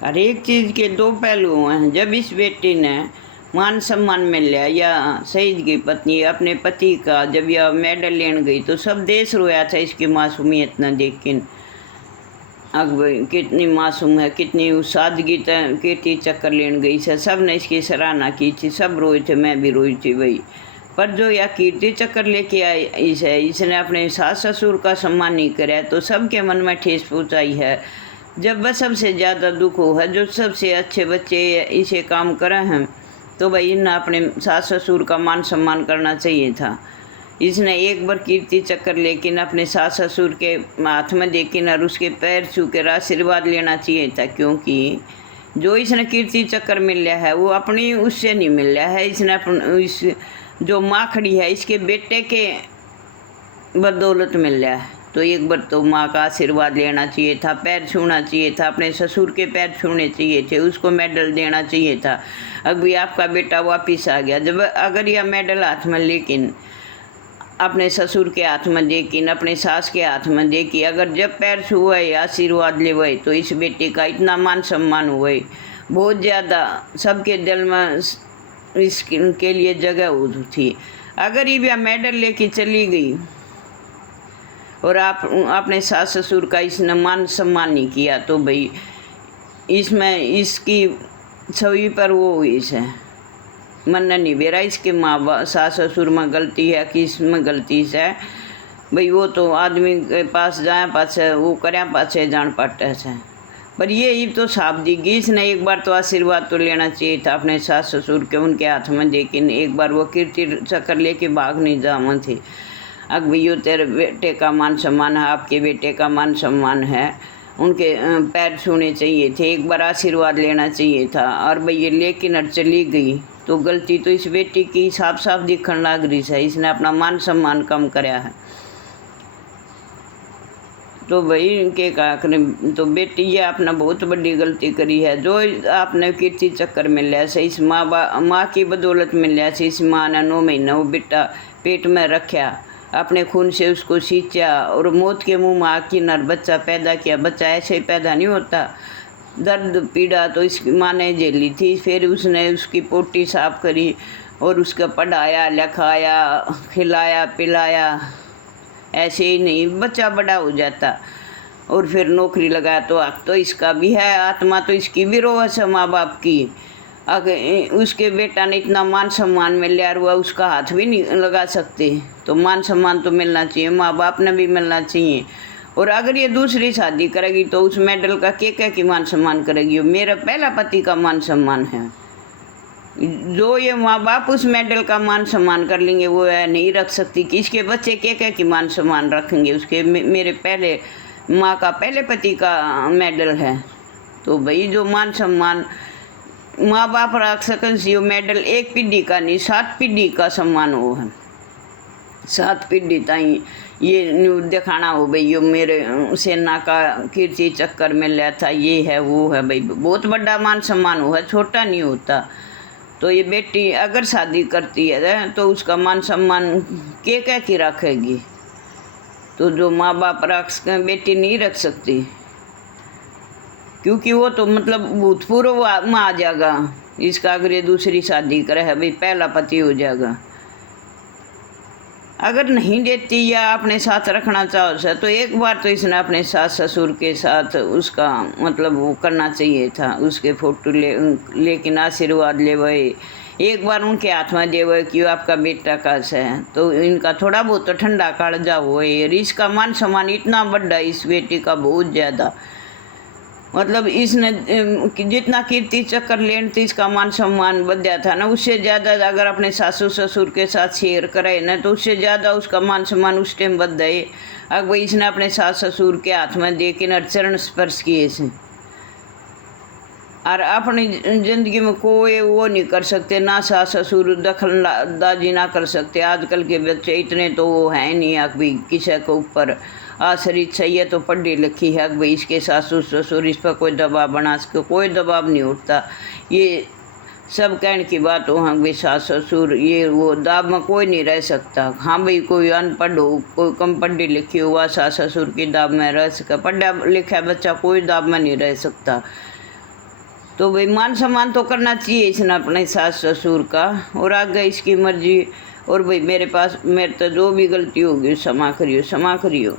हर एक चीज़ के दो पहलू हैं। जब इस बेटी ने मान सम्मान मिल लिया, या शहीद की पत्नी अपने पति का जब यह मेडल लेने गई, तो सब देश रोया था इसकी मासूमियत न देख के। अकबर कितनी मासूम है, कितनी सादगी कीर्ति चक्कर लेने गई से सब ने इसकी सराहना की थी, सब रोए थे, मैं भी रोई थी भाई। पर जो यह कीर्ति चक्कर लेके आई इसने अपने सास ससुर का सम्मान नहीं कराया, तो सबके मन में ठेस पहुँचाई है। जब वह सबसे ज़्यादा दुख हो है, जो सबसे अच्छे बच्चे इसे काम करें हैं, तो भाई इन्हें अपने सास ससुर का मान सम्मान करना चाहिए था। इसने एक बार कीर्ति चक्कर लेकिन अपने सास ससुर के हाथ में देकिन और उसके पैर छू कर आशीर्वाद लेना चाहिए था, क्योंकि जो इसने कीर्ति चक्कर मिल रहा है वो अपनी उससे नहीं मिल रहा है। इसने इस जो माँ खड़ी है इसके बेटे के बदौलत मिल रहा है। तो एक बार तो माँ का आशीर्वाद लेना चाहिए था, पैर छूना चाहिए था, अपने ससुर के पैर छूने चाहिए थे, उसको मेडल देना चाहिए था। अभी आपका बेटा वापिस आ गया, जब अगर यह मेडल हाथ में लेकिन अपने ससुर के हाथ में देकिन अपने सास के हाथ में देखी, अगर जब पैर छुए आशीर्वाद ले वही, तो इस बेटे का इतना मान सम्मान हुए, बहुत ज़्यादा सबके दिल में इसके लिए जगह हो थी। अगर ये मेडल लेके चली गई और आप अपने सास ससुर का इसने मान सम्मान नहीं किया, तो भाई इसमें इसकी छवि पर वो हुई से मन नहीं बेरा इसके माँ बाप सास ससुर में गलती है कि इसमें गलती है भाई। वो तो आदमी के पास जाए पाछे वो करे पाछे जान पाटे से, पर ये तो साफ दिगी। इसने एक बार तो आशीर्वाद तो लेना चाहिए था अपने सास ससुर के, उनके हाथ में, लेकिन एक बार वो कीर्ति चक्कर लेके भाग नहीं जाम थी। अब भैया तेरे बेटे का मान सम्मान है, आपके बेटे का मान सम्मान है, उनके पैर छूने चाहिए थे, एक बार आशीर्वाद लेना चाहिए था। और भैया लेकिन और चली गई, तो गलती तो इस बेटी की साफ साफ दिखने लग रही है, इसने अपना मान सम्मान कम कराया है। तो भाई इनके काकने तो बेटी ये आपने बहुत बड़ी गलती करी है, जो आपने कीर्ति चक्कर मिल रहा है इस माँ की बदौलत मिल रहा है। इस माँ ने 9 महीना वो बेटा पेट में रखा, अपने खून से उसको सींचा और मौत के मुंह में आके नर बच्चा पैदा किया। बच्चा ऐसे ही पैदा नहीं होता, दर्द पीड़ा तो इसकी माँ ने झेली थी। फिर उसने उसकी पोटी साफ करी और उसका पढ़ाया लिखाया खिलाया पिलाया, ऐसे ही नहीं बच्चा बड़ा हो जाता। और फिर नौकरी लगाया, तो हक तो इसका भी है, आत्मा तो इसकी भी रोहस है माँ बाप की। अगर उसके बेटा ने इतना मान सम्मान मिल लिया और वह उसका हाथ भी नहीं लगा सकते, तो मान सम्मान तो मिलना चाहिए, माँ बाप ने भी मिलना चाहिए। और अगर ये दूसरी शादी करेगी तो उस मेडल का क्या की मान सम्मान करेगी? मेरा पहला पति का मान सम्मान है, जो ये माँ बाप उस मेडल का मान सम्मान कर लेंगे वो है नहीं रख सकती कि इसके बच्चे क्या की मान सम्मान रखेंगे उसके। मेरे पहले माँ का पहले पति का मेडल है, तो भाई जो मान सम्मान माँ बाप रख सकन यो मेडल एक पीढ़ी का नहीं 7 पीढ़ी का सम्मान हो है, 7 पीढ़ी ताई ये न्यूज दिखाना हो भाई यो मेरे सेना का कीर्ति चक्कर में लिया था, ये है वो है भाई, बहुत बड़ा मान सम्मान हो है, छोटा नहीं होता। तो ये बेटी अगर शादी करती है तो उसका मान सम्मान क्या की रखेगी? तो जो माँ बाप रख बेटी नहीं रख सकती, क्योंकि वो तो मतलब भूतपूर्व में आ जाएगा इसका। अगर ये दूसरी शादी करे है भाई पहला पति हो जाएगा। अगर नहीं देती या अपने साथ रखना चाहो तो एक बार तो इसने अपने सास ससुर के साथ उसका मतलब वो करना चाहिए था, उसके फोटो लेकिन आशीर्वाद ले वही एक बार उनके हाथ में दे वही कि आपका बेटा कैसा है, तो इनका थोड़ा बहुत तो ठंडा काट जाओ वही। इसका मान सम्मान इतना बड़ा इस बेटी का बहुत ज़्यादा, मतलब इसने जितना कीर्ति चक्कर लेन थी इसका मान सम्मान बढ़ था ना, उससे ज़्यादा अगर अपने सासू ससुर के साथ शेयर करे ना तो उससे ज़्यादा उसका मान सम्मान उस टाइम बढ़ जाए। अब इसने अपने सास ससुर के हाथ में दे के चरण स्पर्श किए से, और अपनी ज़िंदगी में कोई वो नहीं कर सकते, ना सास ससुर दखलंदाजी ना कर सकते। आजकल के बच्चे इतने तो वो हैं नहीं अभी किसी के ऊपर आश्रित चाहिए, तो पढ़ी लिखी है भाई इसके सासू ससुर इस पर कोई दबाव बना सके, कोई दबाव नहीं उठता। ये सब कहने की बात हो हाँ भाई सास ससुर ये वो दाब में कोई नहीं रह सकता। हाँ भाई कोई अनपढ़ हो कोई कम पढ़ी लिखी हुआ सास ससुर की दाब में रह सके, पढ़ा लिखा बच्चा कोई दाब में नहीं रह सकता। तो भाई मान सम्मान तो करना चाहिए इसने अपने सास ससुर का, और आगे इसकी मर्जी। और भाई मेरे पास मेरे तो जो भी गलती होगी क्षमा करियो, क्षमा करियो।